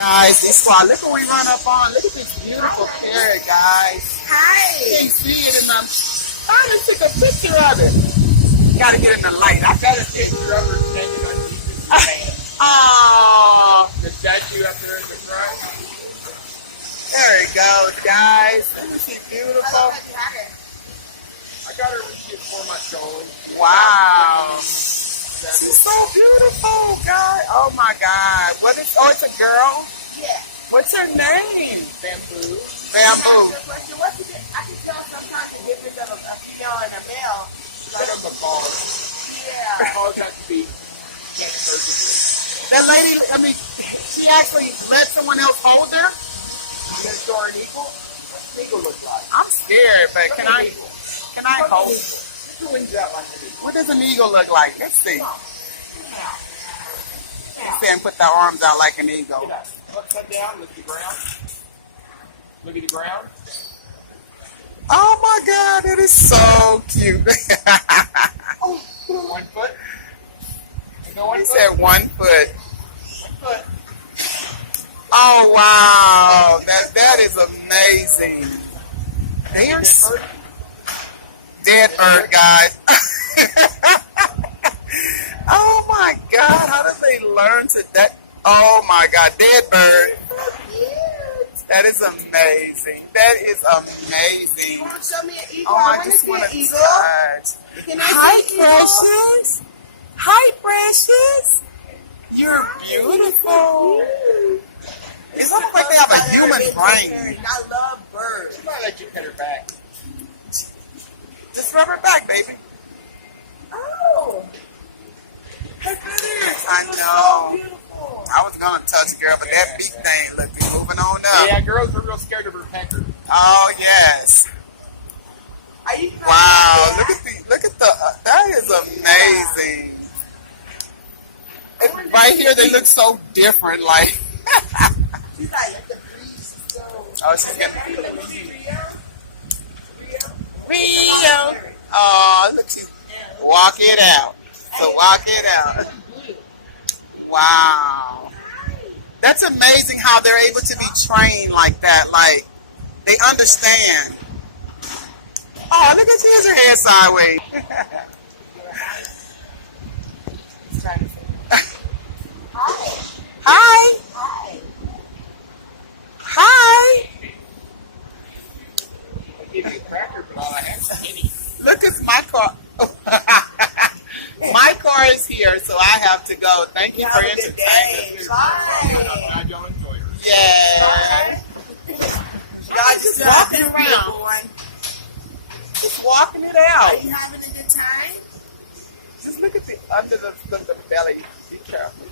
Guys, this squad, look what we run up on. Look at this beautiful parrot, guys. Hi. You can't see it, and I'm trying to take a picture of it. Gotta get in the light. I got a picture of her standing on Jesus' hand. Oh, the statue up there in the front. There it goes, guys. Isn't she beautiful? I got her when she was 4 months old. Wow. She's so beautiful, guys. Oh my God. What is? Oh, it's a girl. Yeah. What's her name? Bamboo. Bamboo. What's it? I can tell sometimes the difference of a female and a male. Kind of a ball. Yeah. Balls have to be surgically. That lady, I mean, she actually let someone else hold her. You gonna show her an eagle? What's an eagle look like? I'm scared, but can I hold? Put your wings out like an eagle. What does an eagle look like? Let's see. Saying put the arms out like an eagle. Look down, look at the ground. Look at the ground. Oh my God, it is so cute. 1 foot. And go 1 He foot. said 1 foot. 1 foot. Oh wow, that is amazing. There's dead bird, guys. Oh my God, how did they learn to that? Oh my God, dead bird. That is amazing. That is amazing. You want to show me an eagle? Oh, I want to just see want an to eagle. touch. Can I Hi, see an eagle? Precious. Hi, Precious. You're beautiful. It's almost like they have a human brain. I love birds. She might let you pet her back. Just rub her back, baby. Oh. Look at this. I So know. beautiful. I was gonna touch girl, but that beak thing, look, we moving on up. Yeah, girls are real scared of her pecker. Oh yes. Are you Wow. Look at the. That is amazing. And right here, they look so different. Like. She's like, let the breeze go. Oh, she's getting. Have you seen the movie Rio? Rio. Oh, look, she's walk it out. So walk it out. Wow. That's amazing how they're able to be trained like that. Like, they understand. Oh, look at she has her head sideways. Hi. Hi. Hi. Hi. I give you a cracker, but all I have is a penny. Look at my car. My car is here, so I have to go. Thank you for Have a good entertaining day. us. Bye. I'm glad y'all enjoy her. Yeah. Y'all just walking around. Just walking it Are out. you having a good time? Just look at the under the belly. Be careful.